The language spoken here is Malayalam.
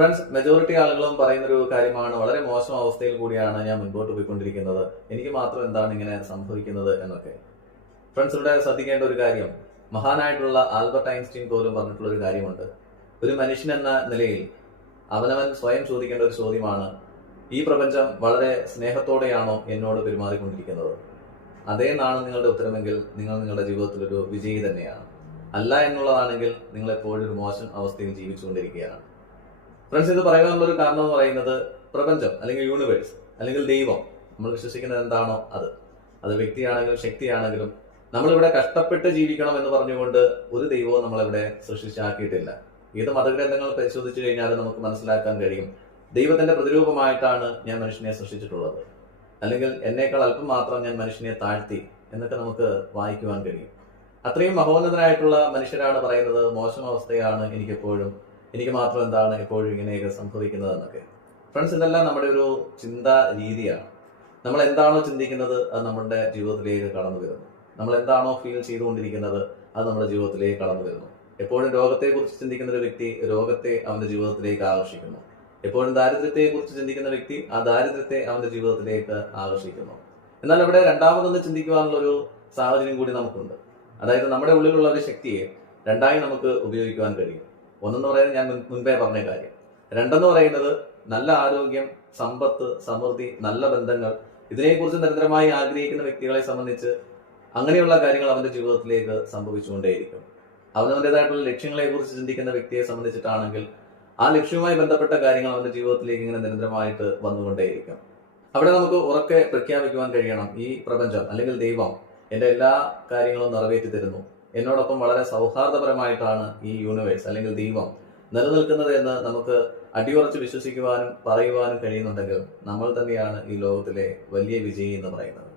ഫ്രണ്ട്സ്, മെജോറിറ്റി ആളുകളും പറയുന്നൊരു കാര്യമാണ്, വളരെ മോശം അവസ്ഥയിൽ കൂടിയാണ് ഞാൻ മുൻപോട്ട് പോയിക്കൊണ്ടിരിക്കുന്നത്, എനിക്ക് മാത്രം എന്താണ് ഇങ്ങനെ സംഭവിക്കുന്നത് എന്നൊക്കെ. ഫ്രണ്ട്സ്, ഇവിടെ ശ്രദ്ധിക്കേണ്ട ഒരു കാര്യം, മഹാനായിട്ടുള്ള ആൽബർട്ട് ഐൻസ്റ്റീൻ പോലും പറഞ്ഞിട്ടുള്ള ഒരു കാര്യമുണ്ട്. ഒരു മനുഷ്യൻ എന്ന നിലയിൽ അവനവൻ സ്വയം ചോദിക്കേണ്ട ഒരു ചോദ്യമാണ്, ഈ പ്രപഞ്ചം വളരെ സ്നേഹത്തോടെയാണോ എന്നോട് പെരുമാറിക്കൊണ്ടിരിക്കുന്നത്? അതേന്നാണ് നിങ്ങളുടെ ഉത്തരമെങ്കിൽ നിങ്ങൾ നിങ്ങളുടെ ജീവിതത്തിൽ ഒരു വിജയി തന്നെയാണ്. അല്ല എന്നുള്ളതാണെങ്കിൽ നിങ്ങൾ എപ്പോഴും ഒരു മോശം അവസ്ഥയിൽ ജീവിച്ചുകൊണ്ടിരിക്കുകയാണ്. ഫ്രണ്ട്സ്, ഇത് പറയാനുള്ള ഒരു കാരണം എന്ന് പറയുന്നത്, പ്രപഞ്ചം അല്ലെങ്കിൽ യൂണിവേഴ്സ് അല്ലെങ്കിൽ ദൈവം, നമ്മൾ വിശ്വസിക്കുന്നത് എന്താണോ അത് വ്യക്തിയാണെങ്കിലും ശക്തിയാണെങ്കിലും, നമ്മളിവിടെ കഷ്ടപ്പെട്ട് ജീവിക്കണം എന്ന് പറഞ്ഞുകൊണ്ട് ഒരു ദൈവവും നമ്മളിവിടെ സൃഷ്ടിച്ചാക്കിയിട്ടില്ല. ഏത് മതഗ്രന്ഥങ്ങൾ പരിശോധിച്ചു കഴിഞ്ഞാലും നമുക്ക് മനസ്സിലാക്കാൻ കഴിയും, ദൈവത്തിന്റെ പ്രതിരൂപമായിട്ടാണ് ഞാൻ മനുഷ്യനെ സൃഷ്ടിച്ചിട്ടുള്ളത്, അല്ലെങ്കിൽ എന്നേക്കാൾ അല്പം മാത്രം ഞാൻ മനുഷ്യനെ താഴ്ത്തി എന്നൊക്കെ നമുക്ക് വായിക്കുവാൻ കഴിയും. അത്രയും മഹോന്നതനായിട്ടുള്ള മനുഷ്യരാണ് പറയുന്നത്, മോശം അവസ്ഥയാണ് എനിക്ക് മാത്രം എന്താണ് എപ്പോഴും ഇങ്ങനെയൊക്കെ സംഭവിക്കുന്നത് എന്നൊക്കെ. ഫ്രണ്ട്സ്, ഇതെല്ലാം നമ്മുടെ ഒരു ചിന്താ രീതിയാണ്. നമ്മൾ എന്താണോ ചിന്തിക്കുന്നത് അത് നമ്മുടെ ജീവിതത്തിലേക്ക് കടന്നു വരുന്നു. നമ്മൾ എന്താണോ ഫീൽ ചെയ്തുകൊണ്ടിരിക്കുന്നത് അത് നമ്മുടെ ജീവിതത്തിലേക്ക് കടന്നു വരുന്നു. എപ്പോഴും രോഗത്തെക്കുറിച്ച് ചിന്തിക്കുന്ന ഒരു വ്യക്തി രോഗത്തെ അവന്റെ ജീവിതത്തിലേക്ക് ആകർഷിക്കുന്നു. എപ്പോഴും ദാരിദ്ര്യത്തെക്കുറിച്ച് ചിന്തിക്കുന്ന വ്യക്തി ആ ദാരിദ്ര്യത്തെ അവന്റെ ജീവിതത്തിലേക്ക് ആകർഷിക്കുന്നു. എന്നാൽ ഇവിടെ രണ്ടാമതൊന്ന് ചിന്തിക്കുവാനുള്ള ഒരു സാഹചര്യം കൂടി നമുക്കുണ്ട്. അതായത്, നമ്മുടെ ഉള്ളിലുള്ള ഒരു ശക്തിയെ രണ്ടായി നമുക്ക് ഉപയോഗിക്കുവാൻ കഴിയും. ഒന്നെന്ന് പറയുന്നത് ഞാൻ മുൻപേ പറഞ്ഞ കാര്യം. രണ്ടെന്ന് പറയുന്നത് നല്ല ആരോഗ്യം, സമ്പത്ത്, സമൃദ്ധി, നല്ല ബന്ധങ്ങൾ, ഇതിനെക്കുറിച്ച് നിരന്തരമായി ആഗ്രഹിക്കുന്ന വ്യക്തികളെ സംബന്ധിച്ച് അങ്ങനെയുള്ള കാര്യങ്ങൾ അവന്റെ ജീവിതത്തിലേക്ക് സംഭവിച്ചുകൊണ്ടേയിരിക്കും. അവനവൻ്റെതായിട്ടുള്ള ലക്ഷ്യങ്ങളെ കുറിച്ച് ചിന്തിക്കുന്ന വ്യക്തിയെ സംബന്ധിച്ചിട്ടാണെങ്കിൽ ആ ലക്ഷ്യവുമായി ബന്ധപ്പെട്ട കാര്യങ്ങൾ അവന്റെ ജീവിതത്തിലേക്ക് ഇങ്ങനെ നിരന്തരമായിട്ട് വന്നുകൊണ്ടേയിരിക്കും. അവിടെ നമുക്ക് ഉറക്കെ പ്രഖ്യാപിക്കുവാൻ കഴിയണം, ഈ പ്രപഞ്ചം അല്ലെങ്കിൽ ദൈവം എന്റെ എല്ലാ കാര്യങ്ങളും നിറവേറ്റി തരുന്നു, എന്നോടൊപ്പം വളരെ സൗഹാർദ്ദപരമായിട്ടാണ് ഈ യൂണിവേഴ്സ് അല്ലെങ്കിൽ ദൈവം നിലനിൽക്കുന്നത് എന്ന് നമുക്ക് അടിയുറച്ച് വിശ്വസിക്കുവാനും പറയുവാനും കഴിയുന്നുണ്ടെങ്കിൽ നമ്മൾ തന്നെയാണ് ഈ ലോകത്തിലെ വലിയ വിജയി എന്ന് പറയുന്നത്.